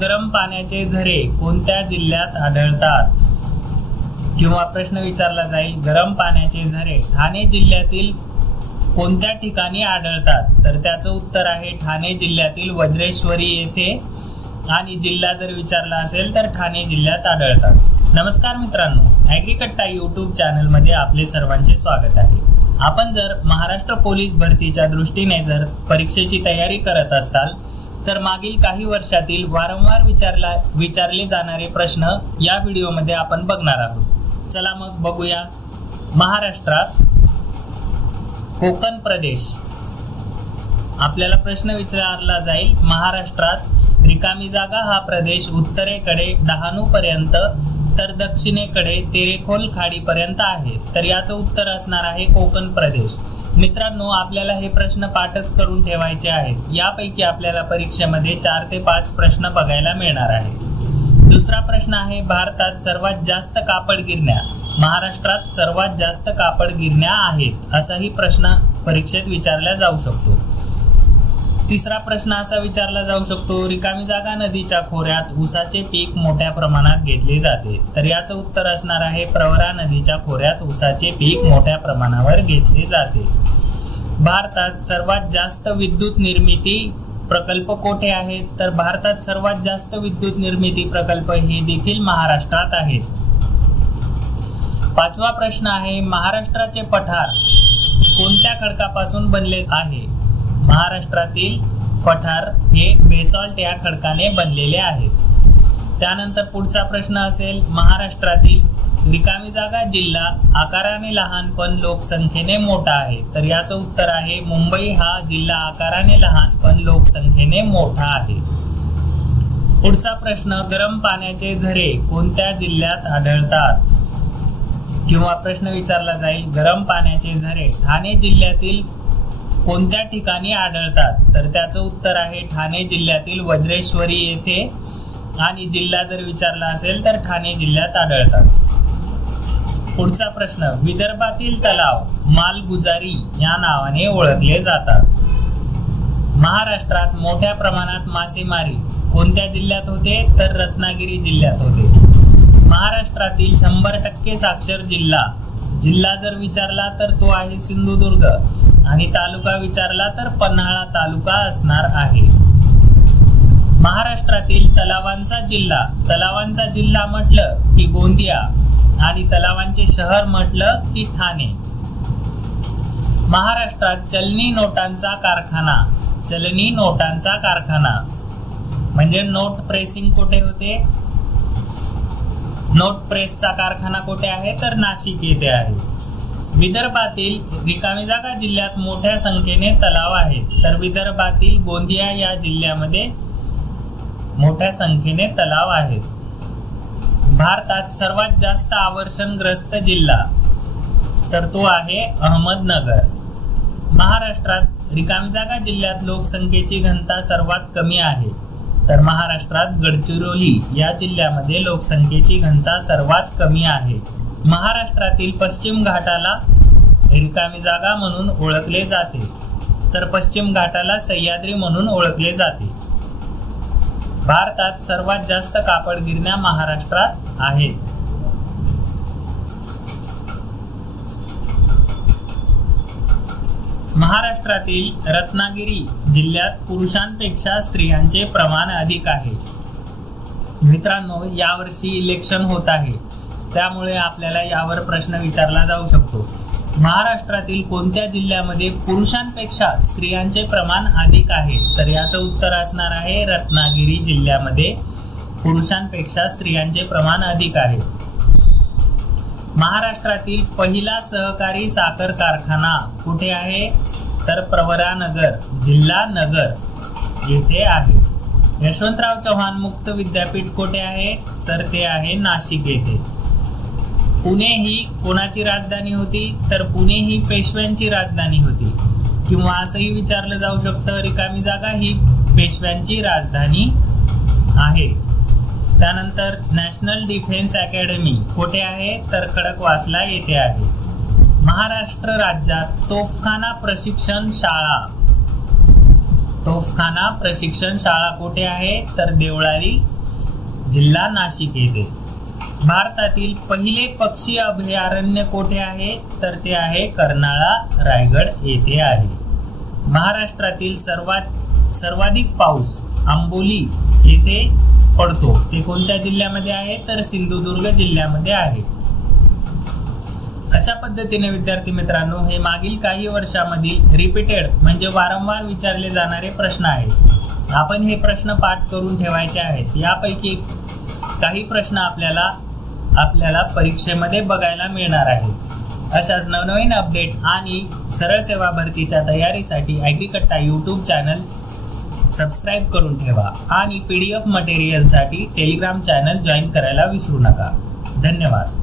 गरम पाण्याचे झरे कोणत्या जिल्ह्यात आढळतात? किंवा प्रश्न विचारला जाईल, गरम पाण्याचे झरे ठाणे जिल्ह्यातील कोणत्या ठिकाणी आढळतात? तर त्याचं उत्तर आहे ठाणे जिल्ह्यातील वज्रेश्वरी येथे, आणि जिल्हा जर विचारला असेल तर ठाणे जिल्ह्यात आढळतात। नमस्कार मित्रांनो, ॲग्रीकट्टा यूट्यूब चॅनल मध्ये आपले सर्वांचे स्वागत आहे। आपण जर महाराष्ट्र पोलीस भरतीच्या दृष्टीने जर परीक्षेची तयारी करत असाल तर मागील काही वर्षातील वारंवार विचारले जाणारे प्रश्न या व्हिडिओमध्ये आपण बघणार आहोत। चला मग बघूया। महाराष्ट्रात कोकण प्रदेश, आपल्याला प्रश्न विचारला जाईल, महाराष्ट्रात रिकामी जागा हा प्रदेश उत्तरेकडे डहाणू पर्यंत तर दक्षिणेकडे तेरेखोल खाडीपर्यंत आहे। तर याचं उत्तर असणार आहे कोकण प्रदेश। मित्रांनो, आपल्याला हे प्रश्न पाठच करून ठेवायचे आहेत। यापैकी आपल्याला परीक्षेमध्ये 4 ते 5 प्रश्न बघायला मिळणार आहेत। दुसरा प्रश्न आहे, भारतात सर्वात जास्त कापड गिरण्या महाराष्ट्रात सर्वात जास्त कापड गिरण्या आहेत, असाही प्रश्न परीक्षेत विचारला जाऊ शकतो। तिसरा प्रश्न असा विचारला जाऊ शकतो, रिकामी जागा नदीच्या खोऱ्यात ऊसाचे पीक मोठ्या प्रमाणात घेतले जाते। तर याचं उत्तर असणार आहे प्रवरा नदीच्या खोऱ्यात ऊसाचे पीक मोठ्या प्रमाणावर घेतले जाते। भारतात सर्वात जास्त विद्युत निर्मिती प्रकल्प कोठे आहेत? तर भारतात सर्वात जास्त विद्युत निर्मिती प्रकल्प हे देखील महाराष्ट्रात आहेत। पाचवा प्रश्न आहे, महाराष्ट्राचे पठार कोणत्या खडकापासून बनले आहे? महाराष्ट्रातील पठार हे बेसॉल्ट या खडकाने बनलेले आहेत। त्यानंतर पुढचा प्रश्न असेल, महाराष्ट्रातील रिकामी जागा जिल्हा आकाराने लहान पण लोकसंख्येने मोठा आहे। तर याचं उत्तर आहे मुंबई हा जिल्हा आकाराने लहान पण लोकसंख्येने मोठा आहे। पुढचा प्रश्न, गरम पाण्याचे झरे कोणत्या जिल्ह्यात आढळतात? किंवा प्रश्न विचारला जाईल, गरम पाण्याचे झरे ठाणे जिल्ह्यातील कोणत्या ठिकाणी आढळतात? तर त्याचं उत्तर आहे ठाणे जिल्ह्यातील वज्रेश्वरी येथे, आणि जिल्हा जर विचारला असेल तर ठाणे जिल्ह्यात आढळतात। पुढचा प्रश्न, विदर्भातील तलाव मालगुजारी या नावाने ओळखले जातात। महाराष्ट्रात मोठ्या प्रमाणात मासेमारी कोणत्या जिल्ह्यात होते? तर रत्नागिरी जिल्ह्यात होते। महाराष्ट्रातील 100% साक्षर जिल्हा जर विचारला तर तो आहे सिंधुदुर्ग, आणि तालुका विचारला तर पन्हाळा तालुका असणार आहे। महाराष्ट्रातील तलावांचा जिल्हा म्हटलं की गोंदिया, आणि तलावांचे शहर म्हटलं की ठाणे। महाराष्ट्रात चलनी नोटांचा कारखाना म्हणजे नोट प्रेसिंग कुठे होते? नोट प्रेसचा कारखाना कुठे आहे? तर नाशिक येथे आहे। विदर्भातील रिकामी जागा जिल्ह्यात मोठ्या संख्येने तलाव आहेत। तर विदर्भातील गोंदिया या जिल्ह्यामध्ये मोठ्या संख्येने तलाव आहेत। भारतात सर्वात जास्त आवर्षणग्रस्त जिल्हा तर तो आहे अहमदनगर। महाराष्ट्रात रिकामी जागा जिल्ह्यात लोकसंख्येची घनता सर्वात कमी आहे। तर महाराष्ट्रात गडचिरोली या जिल्ह्यामध्ये लोकसंख्येची घनता सर्वात कमी आहे। महाराष्ट्रातील पश्चिम घाटाला रिकामी जागा म्हणून ओळखले जाते। तर पश्चिम घाटाला सह्याद्री म्हणून ओळखले जाते। भारतात सर्वात जास्त कापड गिरण्या महाराष्ट्रात आहेत। महाराष्ट्रातील रत्नागिरी जिल्ह्यात पुरुषांपेक्षा स्त्रियांचे प्रमाण अधिक आहे। मित्रांनो, यावर्षी इलेक्शन होत आहे, त्यामुळे आपल्याला यावर प्रश्न विचारला जाऊ शकतो। महाराष्ट्रातील कोणत्या जिल्ह्यामध्ये पुरुषांपेक्षा स्त्रियांचे प्रमाण अधिक आहे? तर याचं उत्तर असणार आहे रत्नागिरी जिल्ह्यामध्ये पुरुषांपेक्षा स्त्रियांचे प्रमाण अधिक आहे। महाराष्ट्रातील पहिला सहकारी साखर कारखाना कुठे आहे? तर प्रवरानगर जिल्हा नगर येथे आहे। यशवंतराव चव्हाण मुक्त विद्यापीठ कुठे आहे? तर ते आहे नाशिक येथे। पुणे ही कोणाची राजधानी होती? तर पुणे ही पेशव्यांची राजधानी होती, किंवा असंही विचारलं जाऊ शकतं, रिकामी जागा ही पेशव्यांची राजधानी आहे। त्यानंतर नॅशनल डिफेन्स अकॅडमी कुठे आहे? तर खडकवासला येथे आहे। महाराष्ट्र राज्यात तोफखाना प्रशिक्षण शाळा तोफखाना प्रशिक्षण शाळा कुठे आहे तर देवळाली, जिल्हा नाशिक येथे. भारतातील पहिले पक्षी अभयारण्य कोठे आहे तर ते आहे कर्नाळा, रायगड येथे आहे. महाराष्ट्रातील सर्वाधिक पाऊस आंबोली येथे पडतो, ते कोणत्या जिल्ह्यामध्ये आहे तर सिंधुदुर्ग जिल्ह्यामध्ये आहे. अशा पद्धतीने विद्यार्थी मित्रांनो, हे मागील काही वर्षामधील रिपीटेड म्हणजे वारंवार विचारले जाणारे प्रश्न आहेत. आपण हे प्रश्न पाठ करून ठेवायचे आहेत. यापैकी काही प्रश्न आपल्याला परीक्षेमध्ये बघायला मिळणार आहेत. अशाच नवनवीन अपडेट आणि सरळ सेवा भरतीच्या तयारीसाठी ॲग्रीकट्टा यूट्यूब चॅनल सबस्क्राईब करून ठेवा आणि PDF मटेरियलसाठी टेलिग्राम चॅनल जॉईन करायला विसरू नका. धन्यवाद.